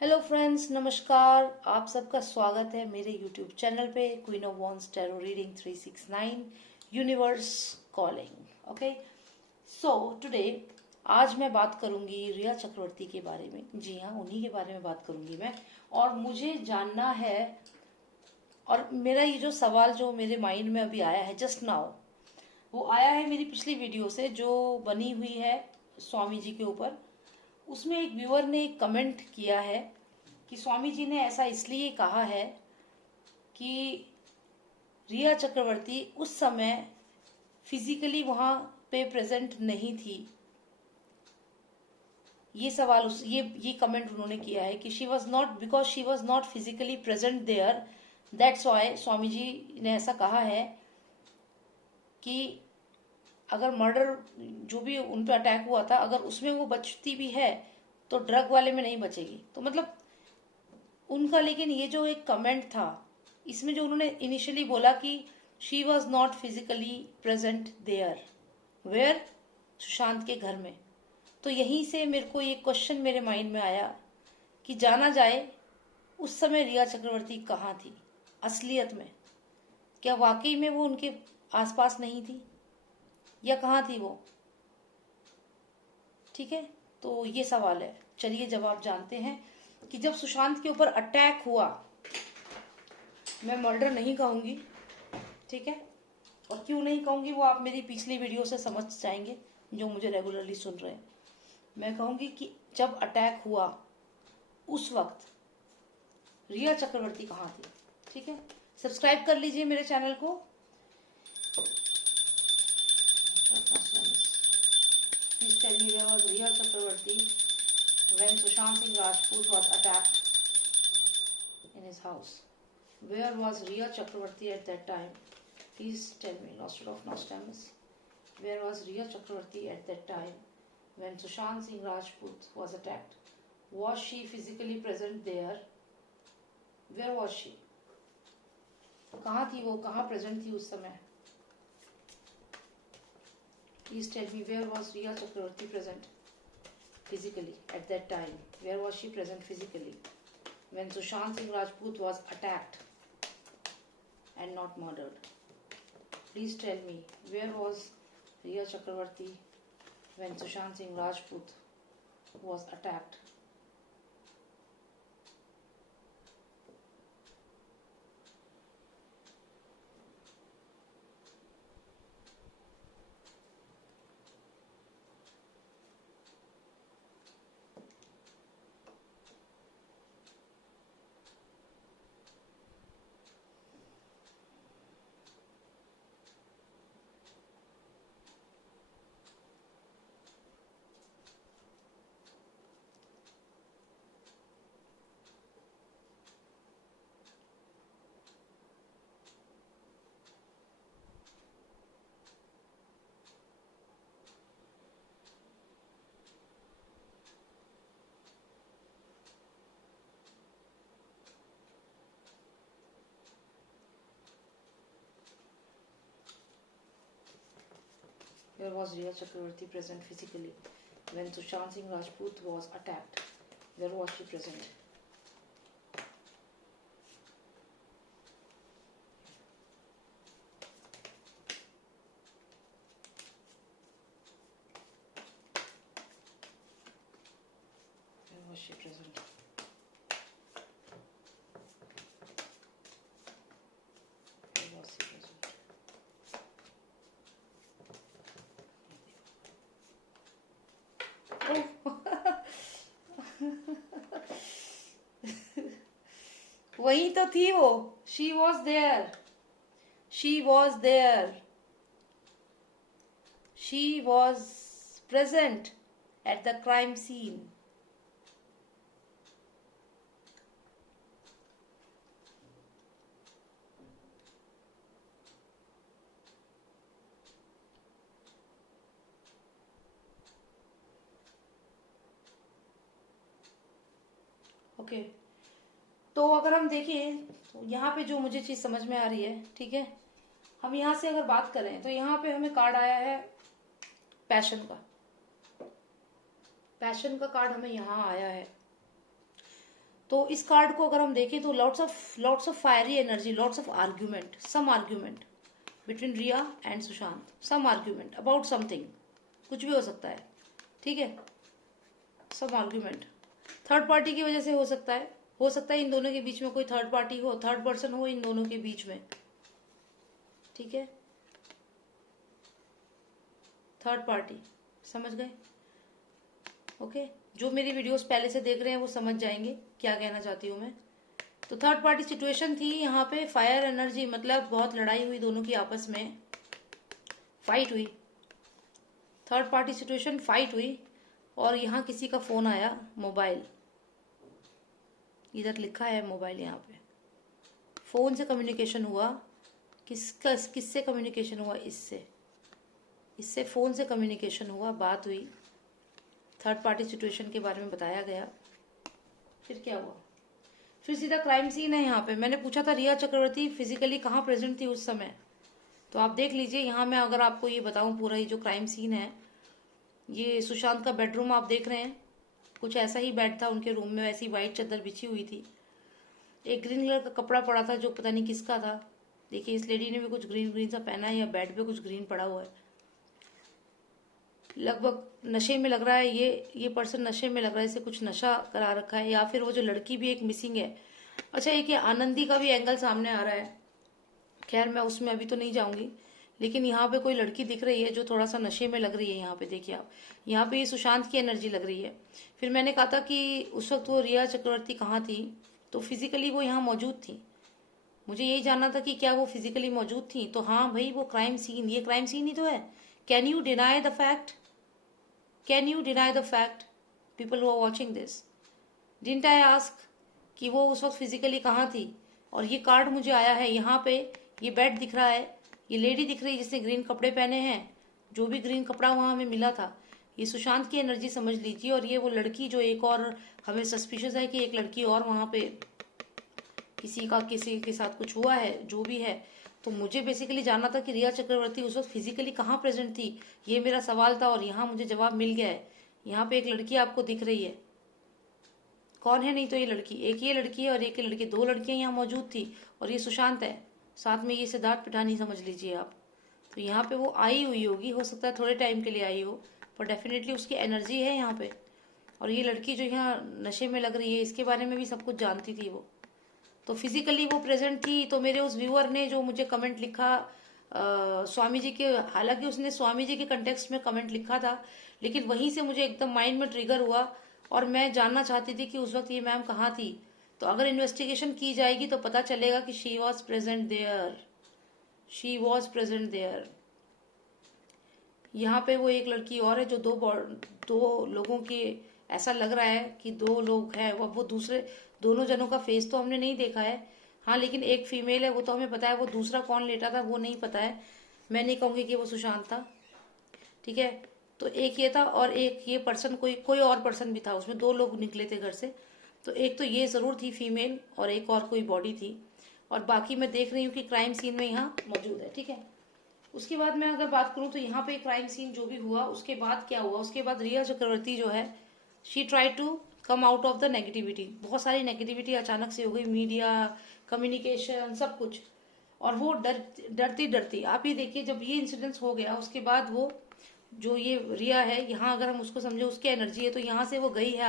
Hello friends, नमस्कार। आप सबका स्वागत है मेरे यूट्यूब चैनल पे queen of wands tarot reading 369 universe calling. Okay, so today आज मैं बात करूंगी रिया चक्रवर्ती के बारे में। जी हाँ, उन्हीं के बारे में बात करूंगी मैं। और मुझे जानना है, और मेरा ये जो सवाल जो मेरे माइंड में अभी आया है जस्ट नाउ, वो आया है मेरी पिछली वीडियो से जो बनी हुई है स्वामी जी के ऊपर। उसमें एक व्यूअर ने एक कमेंट किया है कि स्वामी जी ने ऐसा इसलिए कहा है कि रिया चक्रवर्ती उस समय फिजिकली वहां पे प्रेजेंट नहीं थी। ये सवाल ये कमेंट उन्होंने किया है कि she was not, because she was not physically present there, that's why Swami ji ने ऐसा कहा है कि अगर मर्डर जो भी उन पर अटैक हुआ था, अगर उसमें वो बचती भी है तो ड्रग वाले में नहीं बचेगी। तो मतलब उनका, लेकिन ये जो एक कमेंट था इसमें जो उन्होंने इनिशियली बोला कि she was not physically present there, where, Sushant के घर में, तो यहीं से मेरे को ये क्वेश्चन मेरे माइंड में आया कि जाना जाए उस समय रिया चक्रवर्ती कहाँ थी असलियत में। क्या वाकई में वो उनके आसपास नहीं थी या कहाँ थी वो? ठीक है, तो ये सवाल है। चलिए जवाब जानते हैं कि जब सुशांत के ऊपर अटैक हुआ, मैं मर्डर नहीं कहूंगी, ठीक है, और क्यों नहीं कहूंगी वो आप मेरी पिछली वीडियो से समझ जाएंगे जो मुझे रेगुलरली सुन रहे हैं। मैं कहूंगी कि जब अटैक हुआ उस वक्त रिया चक्रवर्ती कहाँ थी। ठीक है, सब्सक्राइब कर लीजिए मेरे चैनल को। Please tell me, where was Rhea Chakraborty when Sushant Singh Rajput was attacked in his house? Where was Riya Chakravarti at that time? Please tell me, Nostradamus. Where was Riya Chakravarti at that time when Sushant Singh Rajput was attacked? Was she physically present there? Where was she? कहाँ थी वो, कहाँ present थी उस समय? Please tell me, where was Riya Chakravarti present physically at that time? Where was she present physically when Sushant Singh Rajput was attacked and not murdered? Please tell me, where was Riya Chakravarti when Sushant Singh Rajput was attacked? Where was Riya Chakravarti present physically when Sushant Singh Rajput was attacked? Where was she present? Where was she present? Where was she present? वही तो थी वो। She was there, she was there, she was present at the crime scene. Okay, तो अगर हम देखें तो यहाँ पे जो मुझे चीज समझ में आ रही है, ठीक है, हम यहाँ से अगर बात करें तो यहाँ पे हमें कार्ड आया है पैशन का। पैशन का कार्ड हमें यहाँ आया है। तो इस कार्ड को अगर हम देखें तो lots of fiery energy, lots of argument, some argument between Rhea and Sushant, some argument about something, कुछ भी हो सकता है, ठीक है, सम आर्ग्यूमेंट थर्ड पार्टी की वजह से हो सकता है इन दोनों के बीच में कोई थर्ड पार्टी हो, थर्ड पर्सन हो इन दोनों के बीच में, ठीक है, थर्ड पार्टी, समझ गए? ओके, जो मेरी वीडियोस पहले से देख रहे हैं वो समझ जाएंगे क्या कहना चाहती हूँ मैं। तो थर्ड पार्टी सिचुएशन थी यहाँ पे, फायर एनर्जी, मतलब बहुत लड़ाई हुई दोनों की आपस में, फाइट हुई, थर्ड पार्टी सिचुएशन, फाइट हुई, और यहाँ किसी का फोन आया, मोबाइल, इधर लिखा है मोबाइल, यहाँ पे फोन से कम्युनिकेशन हुआ, किससे कम्युनिकेशन हुआ? इससे फोन से कम्युनिकेशन हुआ, बात हुई, थर्ड पार्टी सिचुएशन के बारे में बताया गया। फिर क्या हुआ? फिर सीधा क्राइम सीन है यहाँ पे। मैंने पूछा था रिया चक्रवर्ती फिजिकली कहाँ प्रेजेंट थी उस समय, तो आप देख लीजिए यहाँ मैं अगर आपको ये बताऊं पूरा, ये जो क्राइम सीन है, ये सुशांत का बेडरूम आप देख रहे हैं, कुछ ऐसा ही बेड था उनके रूम में, वैसी वाइट चादर बिछी हुई थी, एक ग्रीन कलर का कपड़ा पड़ा था जो पता नहीं किसका था। देखिए इस लेडी ने भी कुछ ग्रीन ग्रीन सा पहना है, या बेड पे कुछ ग्रीन पड़ा हुआ है, लगभग नशे में लग रहा है ये पर्सन नशे में लग रहा है, इसे कुछ नशा करा रखा है, या फिर वो जो लड़की भी एक मिसिंग है। अच्छा, एक ये आनंदी का भी एंगल सामने आ रहा है, खैर मैं उसमें अभी तो नहीं जाऊंगी, लेकिन यहाँ पे कोई लड़की दिख रही है जो थोड़ा सा नशे में लग रही है। यहाँ पे देखिए आप, यहाँ पे ये सुशांत की एनर्जी लग रही है। फिर मैंने कहा था कि उस वक्त वो रिया चक्रवर्ती कहाँ थी, तो फिजिकली वो यहाँ मौजूद थी। मुझे यही जानना था कि क्या वो फिजिकली मौजूद थी, तो हाँ भाई वो क्राइम सीन, ये क्राइम सीन ही तो है। Can you deny the fact? Can you deny the fact, people who are watching this? Didn't I ask कि वो उस वक्त फिजिकली कहाँ थी? और ये कार्ड मुझे आया है यहाँ पे, ये बेड दिख रहा है, ये लेडी दिख रही है जिसने ग्रीन कपड़े पहने हैं, जो भी ग्रीन कपड़ा वहां हमें मिला था, ये सुशांत की एनर्जी समझ लीजिए। और ये वो लड़की जो एक और हमें सस्पिशियस है कि एक लड़की और वहां पे किसी के साथ कुछ हुआ है, जो भी है। तो मुझे बेसिकली जानना था कि रिया चक्रवर्ती उस वक्त फिजिकली कहाँ प्रेजेंट थी, ये मेरा सवाल था, और यहाँ मुझे जवाब मिल गया है। यहाँ पे एक लड़की आपको दिख रही है, कौन है? नहीं तो ये लड़की, एक ये लड़की है और एक ये लड़की, दो लड़कियां यहाँ मौजूद थी, और ये सुशांत है, साथ में ये सिद्धार्थ पिठानी समझ लीजिए आप। तो यहाँ पे वो आई हुई होगी, हो सकता है थोड़े टाइम के लिए आई हो, पर डेफिनेटली उसकी एनर्जी है यहाँ पे। और ये लड़की जो यहाँ नशे में लग रही है, इसके बारे में भी सब कुछ जानती थी वो, तो फिजिकली वो प्रेजेंट थी। तो मेरे उस व्यूअर ने जो मुझे कमेंट लिखा स्वामी जी के, हालांकि उसने स्वामी जी के कंटेक्स्ट में कमेंट लिखा था, लेकिन वहीं से मुझे एकदम माइंड में ट्रिगर हुआ, और मैं जानना चाहती थी कि उस वक्त ये मैम कहाँ थी। तो अगर इन्वेस्टिगेशन की जाएगी तो पता चलेगा कि she was present there, she was present there. यहाँ पे वो एक लड़की और है जो दो लोगों की, ऐसा लग रहा है कि दो लोग हैं। वो दूसरे दोनों जनों का फेस तो हमने नहीं देखा है, हाँ, लेकिन एक फीमेल है वो तो हमें पता है, वो दूसरा कौन लेटा था वो नहीं पता है। मैं नहीं कहूंगी कि वो सुशांत था, ठीक है। तो एक ये था, और एक ये पर्सन, कोई और पर्सन भी था उसमें, दो लोग निकले थे घर से। तो एक तो ये जरूर थी फीमेल, और एक और कोई बॉडी थी, और बाकी मैं देख रही हूँ कि क्राइम सीन में यहाँ मौजूद है, ठीक है। उसके बाद मैं अगर बात करूँ तो यहाँ पे क्राइम सीन जो भी हुआ, उसके बाद क्या हुआ, उसके बाद रिया चक्रवर्ती जो है, she try to come out of the negativity. बहुत सारी नेगेटिविटी अचानक से हो गई, मीडिया, कम्युनिकेशन, सब कुछ, और वो डरती डरती, आप ये देखिए जब ये इंसिडेंस हो गया उसके बाद वो जो ये रिया है, यहाँ अगर हम उसको समझे उसकी एनर्जी है, तो यहाँ से वो गई है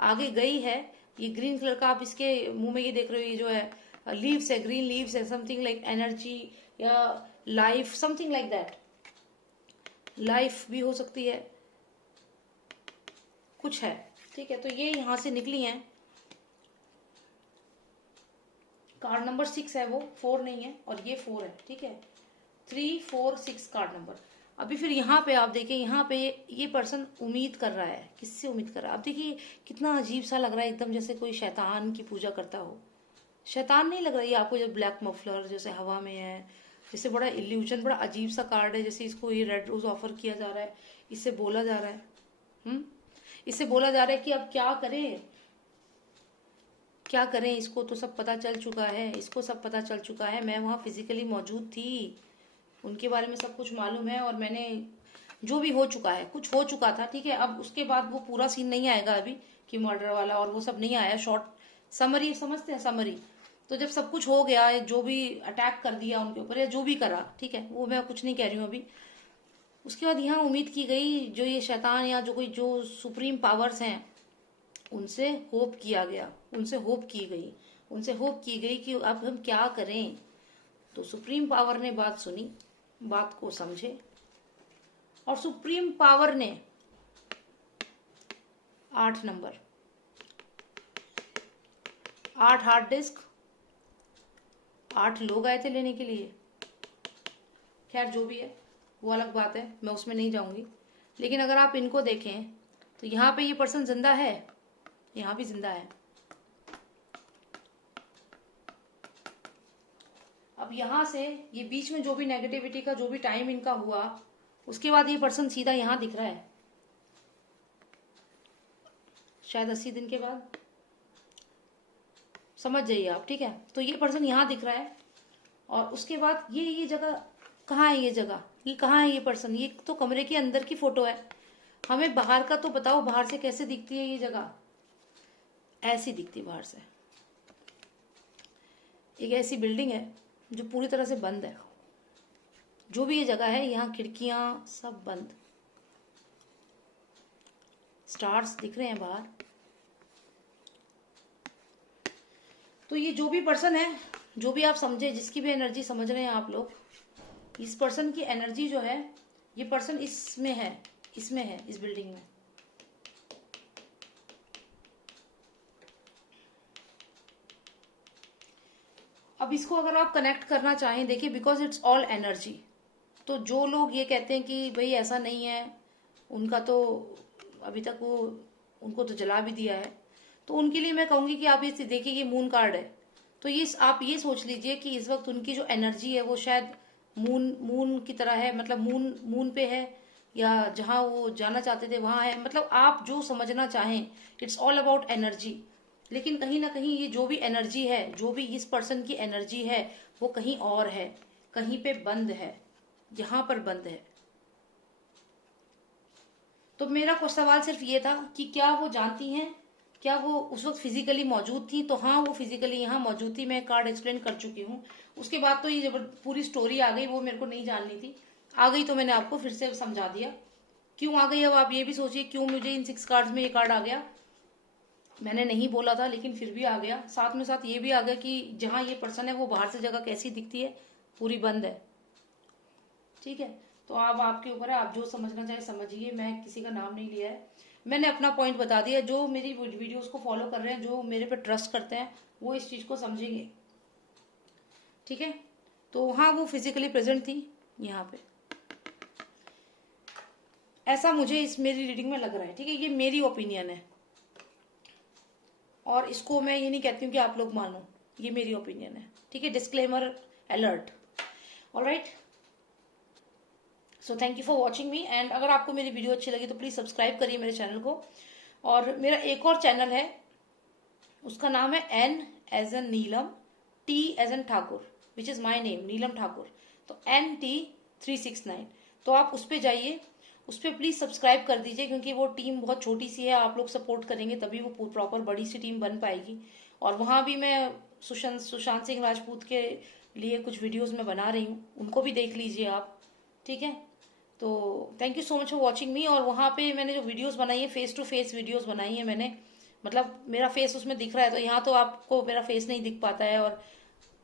आगे गई है। ये ग्रीन कलर का आप इसके मुंह में ये देख रहे हो, ये जो है लीव्स है, ग्रीन लीव्स है, समथिंग लाइक एनर्जी या life, something like that, life भी हो सकती है, कुछ है, ठीक है। तो ये यहाँ से निकली हैं, कार्ड नंबर 6 है, वो 4 नहीं है, और ये 4 है, ठीक है, 3, 4, 6 कार्ड नंबर। अभी फिर यहाँ पे आप देखिए, यहाँ पे ये पर्सन उम्मीद कर रहा है, किससे उम्मीद कर रहा है? आप देखिए कितना अजीब सा लग रहा है, एकदम जैसे कोई शैतान की पूजा करता हो। शैतान नहीं लग रही है आपको, जब ब्लैक मफलर जैसे हवा में है, जैसे बड़ा इल्यूजन, बड़ा अजीब सा कार्ड है, जैसे इसको ये रेड रोज ऑफर किया जा रहा है, इससे बोला जा रहा है, इससे बोला जा रहा है कि अब क्या करें, क्या करें, इसको तो सब पता चल चुका है, इसको सब पता चल चुका है, मैं वहां फिजिकली मौजूद थी, उनके बारे में सब कुछ मालूम है, और मैंने जो भी हो चुका है, कुछ हो चुका था, ठीक है। अब उसके बाद वो पूरा सीन नहीं आएगा अभी, कि मर्डर वाला और वो सब नहीं आया, शॉर्ट समरी समझते हैं, समरी। तो जब सब कुछ हो गया, जो भी अटैक कर दिया उनके ऊपर या जो भी करा, ठीक है, वो मैं कुछ नहीं कह रही हूँ अभी। उसके बाद यहाँ उम्मीद की गई जो ये शैतान या जो कोई जो सुप्रीम पावर्स हैं उनसे होप किया गया, उनसे होप की गई, उनसे होप की गई कि अब हम क्या करें। तो सुप्रीम पावर ने बात सुनी, बात को समझे, और सुप्रीम पावर ने 8 नंबर, 8 हार्ड डिस्क, 8 लोग आए थे लेने के लिए। खैर जो भी है वो अलग बात है, मैं उसमें नहीं जाऊंगी। लेकिन अगर आप इनको देखें तो यहाँ पे ये पर्सन जिंदा है, यहाँ भी जिंदा है। अब यहाँ से ये बीच में जो भी नेगेटिविटी का जो भी टाइम इनका हुआ, उसके बाद ये पर्सन सीधा यहाँ दिख रहा है, शायद 80 दिन के बाद, समझ जाइए आप, ठीक है। तो ये पर्सन यहाँ दिख रहा है, और उसके बाद ये जगह कहाँ है, ये जगह ये कहाँ है, ये पर्सन, ये तो कमरे के अंदर की फोटो है। हमें बाहर का तो बताओ, बाहर से कैसे दिखती है ये जगह? ऐसी दिखती बाहर से। एक ऐसी बिल्डिंग है जो पूरी तरह से बंद है, जो भी ये जगह है, यहाँ खिड़कियां सब बंद, स्टार्स दिख रहे हैं बाहर। तो ये जो भी पर्सन है, जो भी आप समझे, जिसकी भी एनर्जी समझ रहे हैं आप लोग, इस पर्सन की एनर्जी जो है, ये पर्सन इसमें है, इसमें है, इस बिल्डिंग में। अब इसको अगर आप कनेक्ट करना चाहें, देखिए, बिकॉज इट्स ऑल एनर्जी। तो जो लोग ये कहते हैं कि भाई ऐसा नहीं है, उनका तो अभी तक वो, उनको तो जला भी दिया है, तो उनके लिए मैं कहूंगी कि आप ये देखिए, ये मून कार्ड है। तो ये आप ये सोच लीजिए कि इस वक्त उनकी जो एनर्जी है वो शायद मून की तरह है, मतलब मून पे है, या जहां वो जाना चाहते थे वहां है। मतलब आप जो समझना चाहें, इट्स ऑल अबाउट एनर्जी। लेकिन कहीं ना कहीं ये जो भी एनर्जी है, जो भी इस पर्सन की एनर्जी है, वो कहीं और है, कहीं पे बंद है, यहाँ पर बंद है। तो मेरा कुछ सवाल सिर्फ ये था कि क्या वो जानती हैं, क्या वो उस वक्त फिजिकली मौजूद थी? तो हाँ, वो फिजिकली यहाँ मौजूद थी, मैं कार्ड एक्सप्लेन कर चुकी हूँ। उसके बाद तो ये जब पूरी स्टोरी आ गई, वो मेरे को नहीं जाननी थी, आ गई तो मैंने आपको फिर से समझा दिया क्यों आ गई। अब आप ये भी सोचिए क्यों मुझे इन 6 कार्ड्स में ये कार्ड आ गया। मैंने नहीं बोला था लेकिन फिर भी आ गया। साथ में साथ ये भी आ गया कि जहां ये पर्सन है वो बाहर से जगह कैसी दिखती है, पूरी बंद है, ठीक है। तो अब आपके ऊपर है, आप जो समझना चाहे समझिए, मैं किसी का नाम नहीं लिया है, मैंने अपना पॉइंट बता दिया। जो मेरी वीडियोस को फॉलो कर रहे हैं, जो मेरे पे ट्रस्ट करते हैं, वो इस चीज को समझेंगे, ठीक है। तो हाँ, वो फिजिकली प्रेजेंट थी यहाँ पे, ऐसा मुझे इस मेरी रीडिंग में लग रहा है, ठीक है। ये मेरी ओपिनियन है, और इसको मैं ये नहीं कहती हूँ कि आप लोग मानो, ये मेरी ओपिनियन है, ठीक है। Disclaimer alert, alright. So thank you for watching me, and अगर आपको मेरी वीडियो अच्छी लगी तो प्लीज सब्सक्राइब करिए मेरे चैनल को। और मेरा एक और चैनल है, उसका नाम है N as in Neelam, T as in Thakur, which is my name, Neelam Thakur. तो NT369, तो आप उस पर जाइए, उस पर प्लीज सब्सक्राइब कर दीजिए, क्योंकि वो टीम बहुत छोटी सी है, आप लोग सपोर्ट करेंगे तभी वो प्रॉपर बड़ी सी टीम बन पाएगी। और वहां भी मैं सुशांत सिंह राजपूत के लिए कुछ वीडियोस में बना रही हूँ, उनको भी देख लीजिए आप, ठीक है। तो thank you so much for watching मी। और वहाँ पे मैंने जो वीडियोस बनाई है, फेस टू फेस वीडियोस बनाई है मैंने, मतलब मेरा फेस उसमें दिख रहा है। तो यहाँ तो आपको मेरा फेस नहीं दिख पाता है, और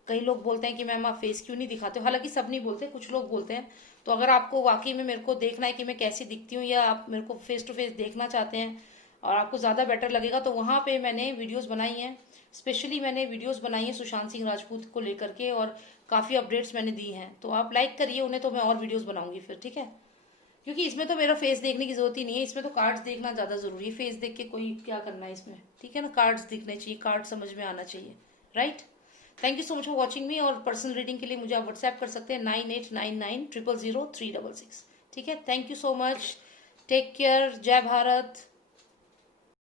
कई लोग बोलते हैं कि मैम आप फेस क्यों नहीं दिखाते हो, हालांकि सब नहीं बोलते, कुछ लोग बोलते हैं। तो अगर आपको वाकई में मेरे को देखना है कि मैं कैसी दिखती हूँ, या आप मेरे को फेस टू फेस देखना चाहते हैं और आपको ज्यादा बेटर लगेगा, तो वहां पे मैंने वीडियोस बनाई हैं। स्पेशली मैंने वीडियोस बनाई है सुशांत सिंह राजपूत को लेकर के, और काफी अपडेट्स मैंने दी हैं। तो आप लाइक करिए उन्हें, तो मैं और वीडियोस बनाऊंगी फिर, ठीक है। क्योंकि इसमें तो मेरा फेस देखने की जरूरत ही नहीं है, इसमें तो कार्ड्स देखना ज्यादा जरूरी है। फेस देख के कोई क्या करना है इसमें, ठीक है ना। कार्ड्स दिखने चाहिए, कार्ड समझ में आना चाहिए, right. Thank you so much for watching मी। और पर्सनल रीडिंग के लिए मुझे आप व्हाट्सएप कर सकते हैं 9899000366, ठीक है। Thank you so much, take care, जय भारत।